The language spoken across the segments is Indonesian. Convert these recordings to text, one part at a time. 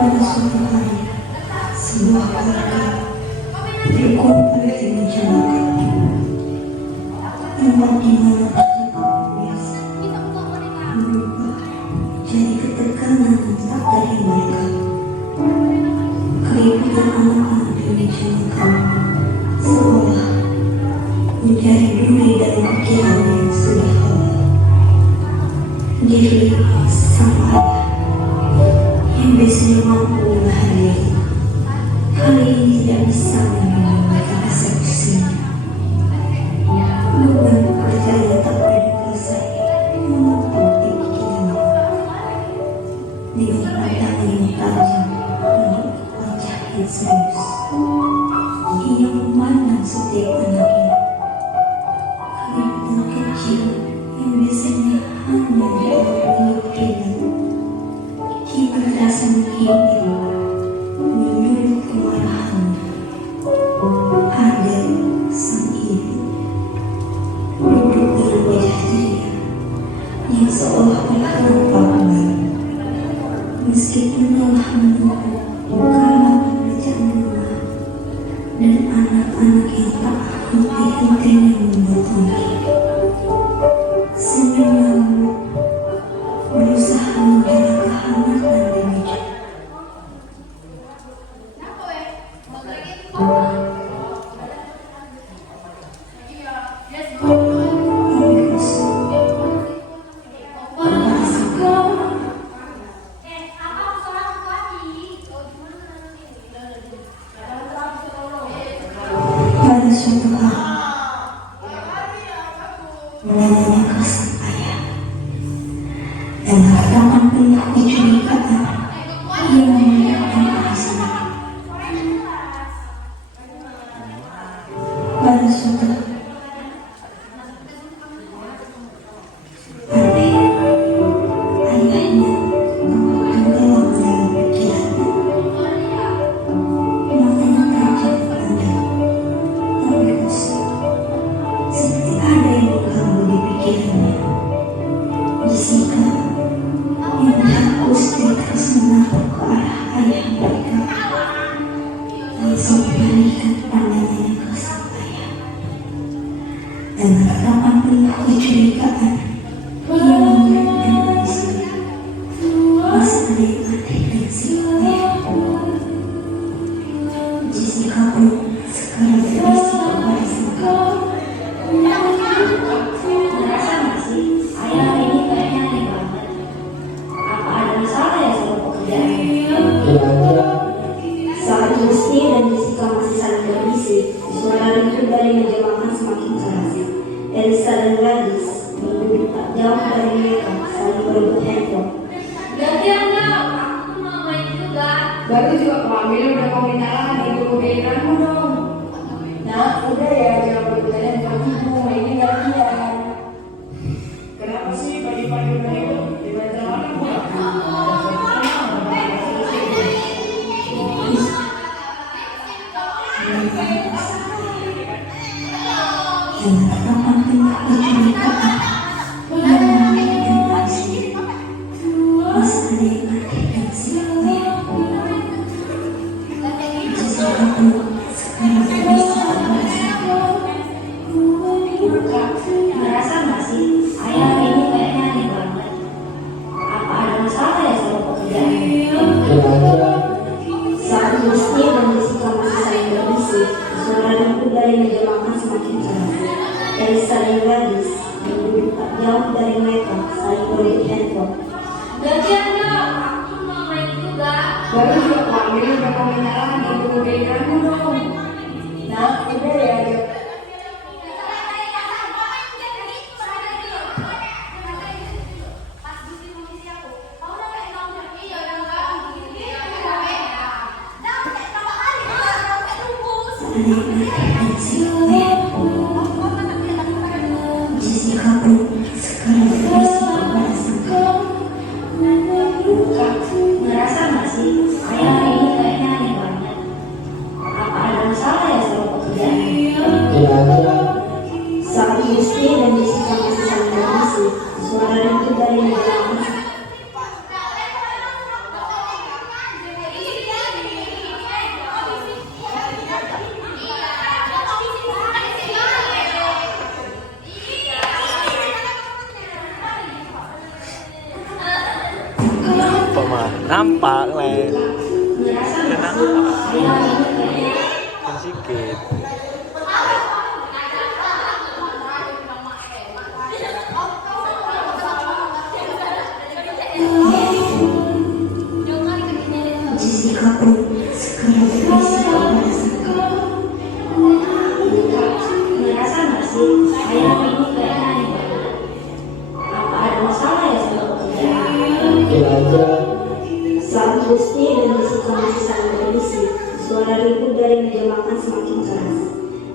Pada suatu hari, sebuah keluarga berkumpul di meja makan, tempat di mana percakapan biasa berubah jadi ketegangan dan tak dari mereka. Keributan anak-anak di meja makan seolah menjadi duri dalam pikiran yang sudah lelah. Diri sang ayah yang biasanya mampu menghadiri, kali ini tidak bisa menemani eksekusinya. Beban pekerjaan yang tak pernah selesai menumpuk di pikirannya. Dengan pandangan yang tajam dan wajah yang serius, ia memandang setiap anaknya. Keributan kecil yang biasanya hanya dialami ringan, kini terasa menghibur, menyulut kemarahan. Ada sang ibu duduk dengan wajah ceria yang seolah-olah tanpa beban, meskipun lelah menunggu kala pekerjaan rumah dan anak-anak yang tak henti-hentinya membuat lagi. Senyumnya berusaha menjaga kehangatan di meja. Pada suatu hari, menanyakan sang ayah dengan tatapan penuh kecurigaan, ia memandang hasil. Pada suatu aneh, ayahnya tenggelam dalam pikirannya. Matanya tajam pandang, tapi kusut, seperti ada yang mengganggu di pikirannya. Jessica yang menghapus dan terus menatap ke arah ayah mereka, langsung mengalihkan pandangannya ke sang ayah. Dengan tatapan penuh kecurigaan, ia memandang Jessica. Masih ada yang aneh dengan si ayah. Jessica pun sekarang berbisik kepada sang kakak. Merasa nggak sih, ayah hari ini kayaknya aneh banget. Apa ada masalah ya sama pekerjaan? Saat Gusti dan Jessica masih saling berbisik, suara rindu dari meja makan semakin keras. Elisa dan Gladys yang duduk tak jauh dari mereka saling berebut handphone. Gantian dong, aku mau main juga. Baru juga kami udah mau minta lagi untuk giliranmu dong. Nah, udah ya, jangan berbicara dengan ibu, ini gantian. Kenapa sih pagi-pagi udah ikut? Di meja makan bukan? Dengan tatapan penuh kecurigaan, ia memandang hasil. Masih ada yang aneh dengan si ayah. Jessica pun sekarang berbisik kepada sang kakak. Kak, merasa nggak sih, ayah hari ini kayaknya aneh banget. Apa ada masalah ya sama pekerjaan? Saat Gusti dan Jessica masih saling berbisik, suara rindu dari meja makan semakin keras. Elisa dan Gladys yang duduk tak jauh dari mereka saling berebut handphone. Gantian dong, aku mau main juga. Baru juga kami udah mau minta lagi untuk giliranmu dong. Nah, udah ya, jangan. Ada yang aneh dengan si ayah. Jessica pun sekarang berbisik kepada sang kakak. Kak, merasa nggak sih, ayah hari ini kayaknya aneh banget. Apa ada masalah ya sama pekerjaan? Saat Gusti dan Jessica masih saling berbisik, suara rindu dari meja makan Pak Len. Merasa nggak sih saya ini kayaknya Sikit. Jessica pun segera berisi perasaanku. merasa nggak sih saya ini kayaknya aneh banget. Apa ada masalah ya sama pekerjaan? Mungkin aja. Saat Gusti dan Jessica masih saling berbisik, suara ribut dari meja makan semakin keras.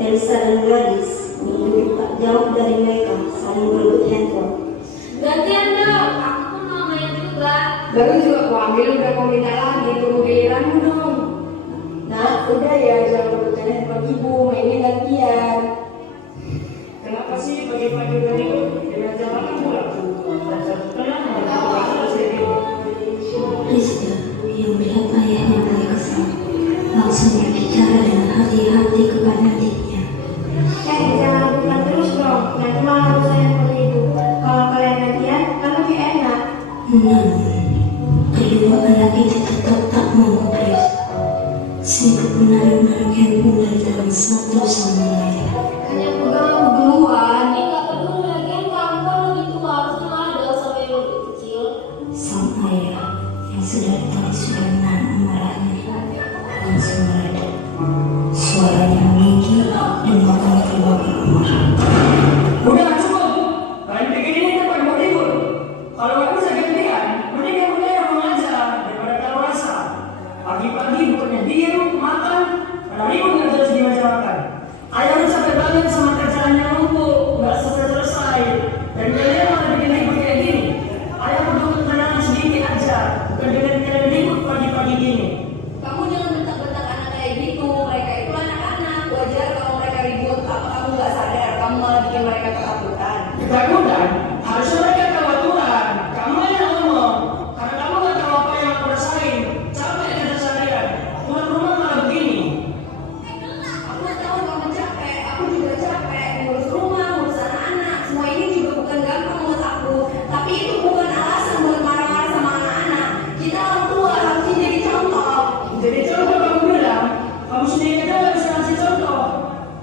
Elsa dan Gladys yang duduk tak jauh dari mereka saling berebut handphone. Gantian dong, aku pun mau main juga. Baru juga aku ambil udah kau minta lagi, tunggu giliranmu dong. Nah, udah ya, jangan rebutan handphone ibu, mainnya gantian. Kenapa sih pagi-pagi udah ribut? Dengan jalan kamu aku. Dan satu tenang, Rizka yang melihat ayahnya mulai kesal langsung berbicara dengan hati-hati kepada adiknya. Jangan rebutan terus dong, nanti malah harus saya handphone ibu. Kalau kalian gantian, kan lebih enak. Namun, kedua anak itu tetap tak mau gubris. Sibuk menarik-narik handphone dari tangan satu sama lain. Hanya pegang duluan, ini nggak peduli lagi yang kamu kan lebih tua, harusnya ada sama yang lebih kecil. Sang ayah yang sedari tadi sudah menahan amarahnya langsung meredah. Suaranya meninggi dan matanya terbakar amarah. udah cukup. Kalian bikin ini tempat buat ribut. Kalau nggak bisa gantian, mending kamu yang mengajar daripada taruh rasa. Pagi-pagi bukannya diem, makan, pada ribut nggak jelas di meja makan. Ayah udah capek banget sama kerjaan yang numpuk, nggak selesai-selesai. Dan kalian malah bikin ribut kayak gini. Ayah butuh ketenangan sedikit aja, bukan dengan kalian ribut pagi-pagi gini. Kamu jangan bentak-bentak anak kayak gitu, mereka itu anak-anak, wajar kalau mereka ribut, apa kamu nggak sadar, kamu malah bikin mereka ketakutan. Ketakutan, harusnya mereka tahu aturan. Kamu yang ngomong, karena kamu nggak tahu apa yang aku rasain. Capek kerja seharian, pulang rumah malah begini. Aku tahu kamu capek, aku juga capek, ngurus rumah, ngurus anak-anak, semua ini juga bukan gampang buat aku, tapi itu bukan alasan buat marah-marah sama anak-anak. Kita orang tua harusnya jadi contoh. Jadi contoh kamu bilang, kamu sendiri aja nggak bisa ngasih contoh.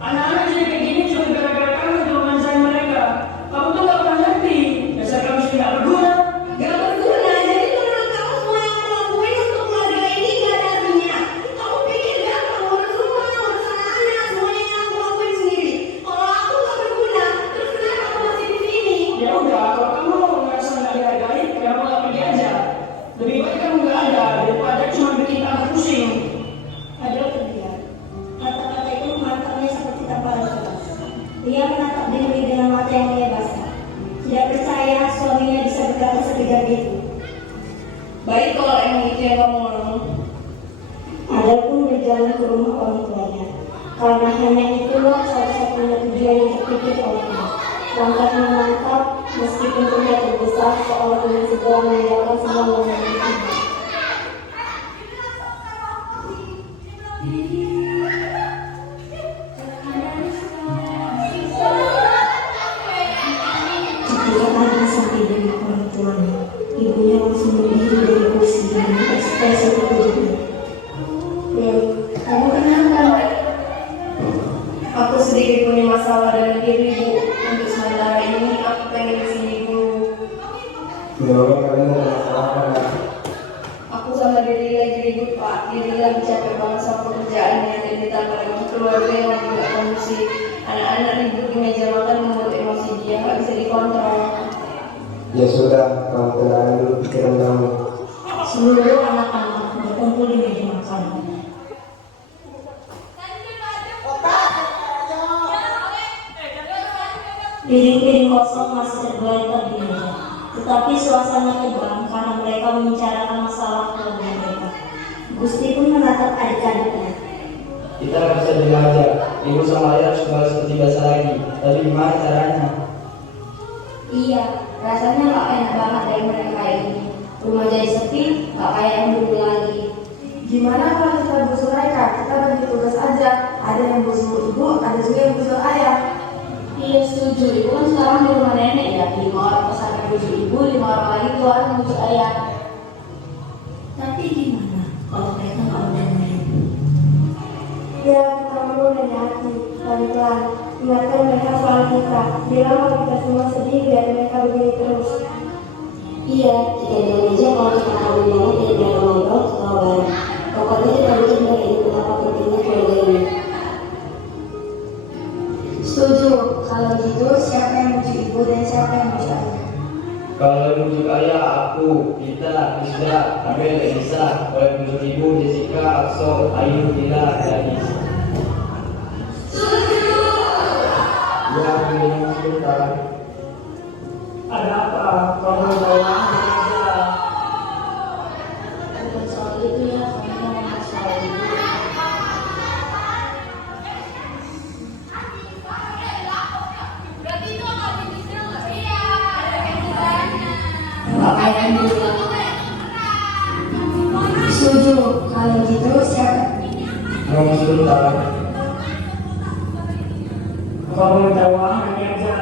Anak-anak jadi kayak gini cuma gara-gara kamu yang memanjain mereka. Kamu tuh nggak pernah ngerti, dasar kamu sendiri nggak berguna. Gak berguna, jadi menurut kamu semua yang aku lakuin untuk keluarga ini gak ada artinya. Kamu pikir gampang ngurus rumah, ngurus anak-anak, semuanya yang aku lakuin sendiri. Kalau aku gak berguna, terus kenapa aku masih di sini? Ya udah, kalau kamu merasa nggak dihargai, kenapa nggak pergi aja? Lebih baik kamu nggak ada daripada cuma bikin tambah pusing. Ada kemudian, kata-kata itu menatapnya seperti tamparan keras. Dia menatap diri dengan mata yang mengebaskan. Tidak percaya suaminya bisa berkata setegar itu. Baik kalau emang itu yang kamu mau. Ada pun berjalan ke rumah orang tuanya. Karena hanya itulah satu-satunya tujuan yang terpikir olehnya. Langkahnya mantap, meskipun terlihat terbesar, seolah ingin segera meninggalkan semua yang memilikinya. Ketika Adi sampai di rumah orang tuanya, ibunya langsung berdiri dari kursi dengan ekspresi terkejutnya. Kamu kenapa? Aku sedikit punya masalah dengan diri Bu. Untuk sementara ini aku pengen di sini dulu. Memang kalian ada masalah apa? Aku sama diri lagi ribut Pak. Diri lagi capek banget sama pekerjaannya dan ditambah lagi keluarga yang lagi gak kondusif. Anak-anak ribut di meja makan membuat emosi dia gak bisa dikontrol. Ya sudah, kamu tenang dulu pikiran kamu. Seluruh anak-anak berkumpul di meja makan. Piring-piring kosong masih tergeletak di meja, tetapi suasana tegang karena mereka membicarakan masalah keluarga mereka. Gusti pun menatap adik-adiknya. Kita nggak bisa belajar. Ibu sama ayah sudah seperti biasa lagi. Tapi gimana caranya? Iya, rasanya gak enak banget dari mereka kayak gini. Rumah jadi sepi, gak kayak yang dulu lagi. Gimana kalau kita busuk mereka? Kita bagi tugas aja. Ada yang busuk ibu, ada juga yang busuk ayah. Iya setuju, ibu kan sekarang di rumah nenek ya. 5 orang pesantren bujuk ibu, 5 orang lagi keluar bujuk ayah. Tapi kesalahan. Ingatkan mereka soal kita. Bilang kalau kita semua sedih biar mereka begini terus. Iya, kita bilang aja kalau kita kawin banget dan biar ngobrol ketawa bareng. Pokoknya kita bikin mereka ini betapa pentingnya keluarga ini. Setuju. Kalau gitu siapa yang muji ibu dan siapa yang muji ayah? Kalau yang muncul ayah, aku, kita, Isra, Abel, Elisa. Kalau yang muncul ibu, Jessica, Akso, Ayu, Dila, dan Isa. Ya, minum sebentar. Ada apa? Kamu bawa aja. Bukan soal itu ya, kamu mau ngomong soal itu. Apa yang bilang? Setuju. Kalau gitu siapa? Ngomong sebentar. Kamu bawa aja.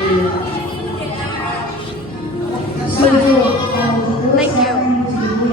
Iya.